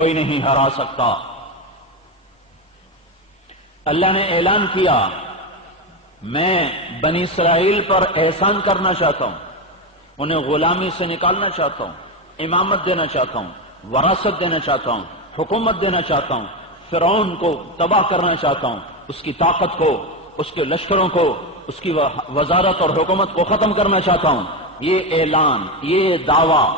کوئی نہیں ہرا سکتا۔ اللہ نے اعلان کیا میں بنی اسرائیل پر احسان کرنا چاہتا ہوں، انہیں غلامی سے نکالنا چاہتا ہوں، امامت دینا چاہتا ہوں، وراثت دینا چاہتا ہوں، حکومت دینا چاہتا ہوں، فرعون کو تباہ کرنا چاہتا ہوں، اس کی طاقت کو، اس کے لشکروں کو، اس کی وزارت اور حکومت کو ختم کرنا چاہتا ہوں۔ یہ اعلان، یہ دعویٰ،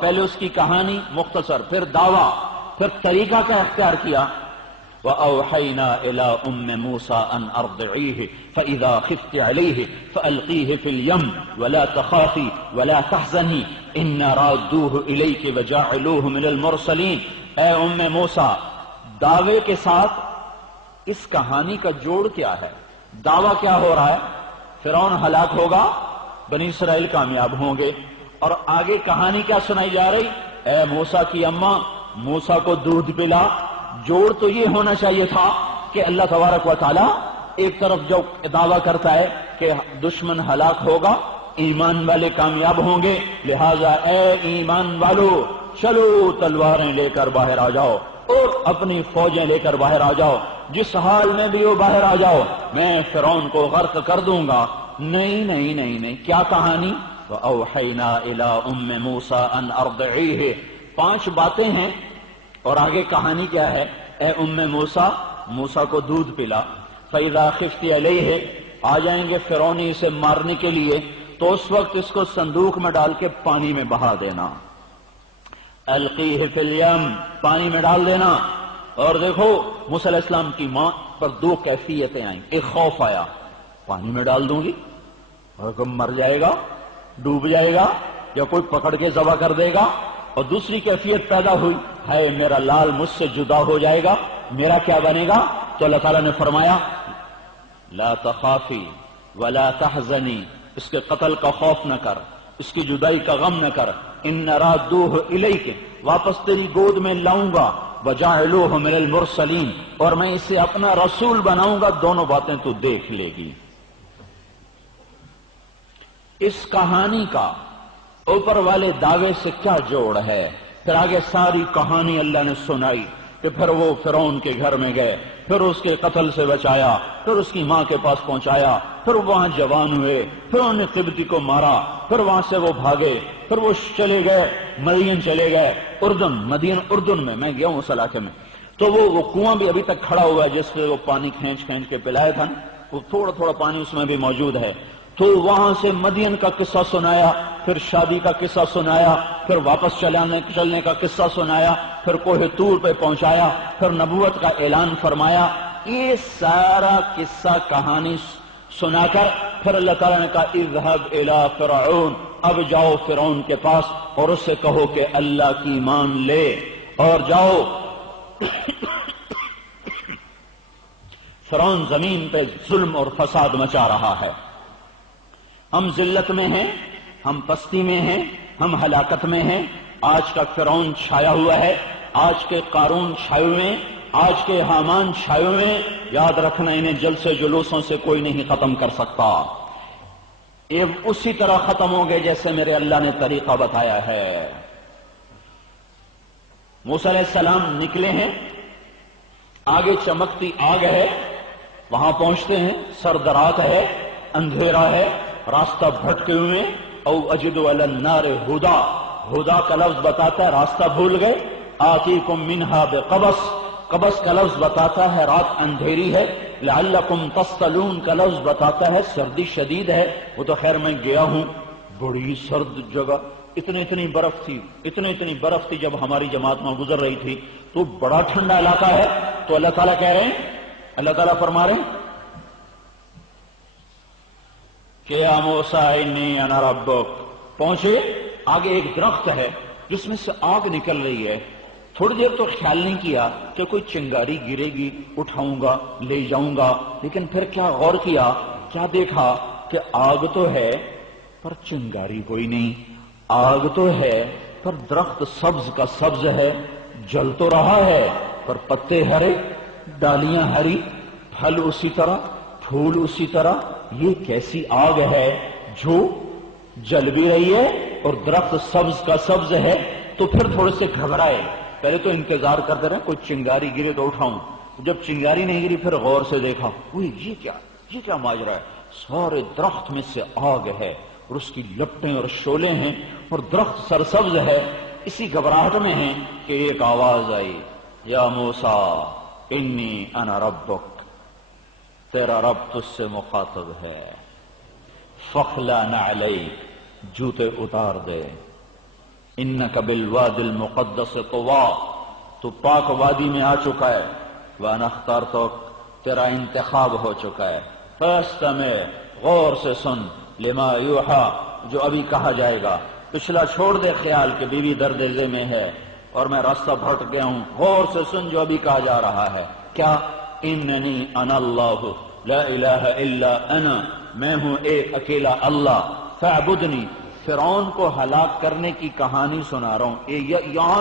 پہلے اس کی کہانی مختصر، پھر دعویٰ، پھر طریقہ کیا اختیار کیا۔ وَأَوْحَيْنَا إِلَىٰ أُمِّ مُوسَىٰ أَنْ أَرْضِعِيهِ فَإِذَا خِفْتِ عَلَيْهِ فَأَلْقِيهِ فِي الْيَمِّ وَلَا تَخَافِي وَلَا تَحْزَنِي إِنَّا رَادُّوهُ إِلَيْكِ وَجَاعِلُوهُ مِنَ الْمُرْسَلِينَ۔ اے ام موسیٰ، دعوے کے ساتھ اس کہانی کا جوڑ کیا ہے؟ دعویٰ کیا ہو رہا ہے؟ فرعون ہلاک ہوگا، بنی اسرائیل کامیاب ہوں گے، اور آگے کہانی کیا سنائی جا رہی؟ اے موسیٰ کی اماں، موسیٰ کو دودھ پلا۔ جوڑ تو یہ ہونا چاہیے تھا کہ اللہ تبارک و تعالی ایک طرف جو دعویٰ کرتا ہے کہ دشمن ہلاک ہوگا، ایمان والے کامیاب ہوں گے، لہذا اے ایمان والو چلو تلواریں لے کر باہر آ جاؤ اور اپنی فوجیں لے کر باہر آ جاؤ، جس حال میں بھی وہ باہر آ جاؤ، میں فرعون کو غرق کر دوں گا۔ نہیں، کیا کہانی؟ وَأَوْحَيْنَا إِلَىٰ أُمِّ مُوسَىٰ أَنْ أَرْضِعِيهِ۔ 5 باتیں ہیں اور آگے کہانی کیا ہے؟ اے ام موسیٰ، موسیٰ کو دودھ پلا۔ فَإِذَا خِفْتِ عَلَيْهِ، آ جائیں گے فرعونی اسے مارنے کے لیے، تو اس وقت اس کو صندوق میں ڈال کے پانی میں بہا دینا۔ القیہ فی الیم، پانی میں ڈال دینا۔ اور دیکھو موسیٰ علیہ السلام کی ماں پر 2 کیفیتیں آئیں۔ ایک خوف آیا، پانی میں ڈال دوں گی اور کوئی مر جائے گا، ڈوب جائے گا، یا کوئی پکڑ کے ذبح کر دے گا۔ اور دوسری کیفیت پیدا ہوئی، ہے میرا لال مجھ سے جدا ہو جائے گا، میرا کیا بنے گا؟ تو اللہ تعالیٰ نے فرمایا لا تخافی ولا تحزنی، اس کے قتل کا خوف نہ کر، اس کی جدائی کا غم نہ کر، ان رادوہ الیک، واپس تیری گود میں لاؤں گا، وجعلوہ من المرسلین، اور میں اسے اپنا رسول بناؤں گا۔ دونوں باتیں تو دیکھ لے گی۔ اس کہانی کا اوپر والے دعوے سے کیا جوڑ ہے؟ پھر آگے ساری کہانی اللہ نے سنائی کہ پھر وہ فرعون کے گھر میں گئے، پھر اس کے قتل سے بچایا، پھر اس کی ماں کے پاس پہنچایا، پھر وہاں جوان ہوئے، پھر انہوں نے قبطی کو مارا، پھر وہاں سے وہ بھاگے، پھر وہ چلے گئے مدین، چلے گئے مدین اردن میں گیا ہوں اس علاقے میں، تو وہ کنواں بھی ابھی تک کھڑا ہوا ہے جس سے وہ پانی کھینچ کے پلایا تھا، وہ تھوڑا پانی اس میں بھی موجود ہے۔ تو وہاں سے مدین کا قصہ سنایا، پھر شادی کا قصہ سنایا، پھر واپس چلنے کا قصہ سنایا، پھر کوہ طور پہ پہنچایا، پھر نبوت کا اعلان فرمایا۔ یہ سارا قصہ کہانی سنا کر پھر اللہ تعالیٰ نے کہا اذهب الى فرعون، اب جاؤ فرعون کے پاس اور اس سے کہو کہ اللہ کی مان لے اور جاؤ۔ فرعون زمین پہ ظلم اور فساد مچا رہا ہے، ہم ذلت میں ہیں، ہم پستی میں ہیں، ہم ہلاکت میں ہیں۔ آج کا فرعون چھایا ہوا ہے، آج کے قارون چھائے ہوئے ہیں، آج کے حامان چھائے ہوئے ہیں۔ یاد رکھنا انہیں جلسے جلوسوں سے کوئی نہیں ختم کر سکتا، یہ اسی طرح ختم ہوں گے جیسے میرے اللہ نے طریقہ بتایا ہے۔ موسیٰ علیہ السلام نکلے ہیں، آگے چمکتی آگ ہے، وہاں پہنچتے ہیں، سردرات ہے، اندھیرا ہے، راستہ بھٹکے ہوئے، او اجد علی النار ہدا، ہدا کا لفظ بتاتا ہے راستہ بھول گئے، آتیکم منہا بقبس، قبس کا لفظ بتاتا ہے رات اندھیری ہے، لعلکم تصطلون کا لفظ بتاتا ہے سردی شدید ہے۔ وہ تو خیر میں گیا ہوں، بڑی سرد جگہ، اتنی برف تھی جب ہماری جماعت میں گزر رہی تھی، تو بڑا ٹھنڈا علاقہ ہے۔ تو اللہ تعالیٰ کہہ رہے ہیں، اللہ تعالیٰ فرما رہے ہیں کہ یا موسیٰ انی انا ربک، پہنچے، آگے ایک درخت ہے جس میں سے آگ نکل رہی ہے۔ تھوڑی دیر تو خیال نہیں کیا کہ کوئی چنگاری گرے گی، اٹھاؤں گا، لے جاؤں گا، لیکن پھر کیا غور کیا، کیا دیکھا کہ آگ تو ہے پر چنگاری کوئی نہیں، آگ تو ہے پر درخت سبز کا سبز ہے، جل تو رہا ہے پر پتے ہرے، ڈالیاں ہری، پھل اسی طرح، پھول اسی طرح۔ یہ کیسی آگ ہے جو جل بھی رہی ہے اور درخت سبز کا سبز ہے؟ تو پھر تھوڑے سے گھبرائے، پہلے تو انتظار کرتے رہے کوئی چنگاری گرے تو اٹھاؤں. جب چنگاری نہیں گری پھر غور سے دیکھا, یہ کیا ماجرا ہے؟ سارے درخت میں سے آگ ہے اور اس کی لپٹیں اور شعلے ہیں اور درخت سرسبز ہے. اسی گھبراہٹ میں ہیں کہ ایک آواز آئی, یا موسیٰ انی انا ربک, تیرا رب تجھ سے مخاطب ہے. فخلع نعلیک, جوتے اتار دے. انک بالوادی المقدس طوی, تو پاک وادی میں آ چکا ہے. وانا اخترتک, تیرا انتخاب ہو چکا ہے. فاستمع, غور سے سن. لما یوحا, جو ابھی کہا جائے گا. پچھلا چھوڑ دے خیال کہ بیوی درد دل میں ہے اور میں راستہ بھٹک گیا ہوں. غور سے سن جو ابھی کہا جا رہا ہے. کیا؟ اننی انا اللہ لا الہ الا انا, میں ہوں ایک اکیلا اللہ. فاعبدنی, فرعون کو ہلاک کرنے کی کہانی سنا رہا ہوں. یہاں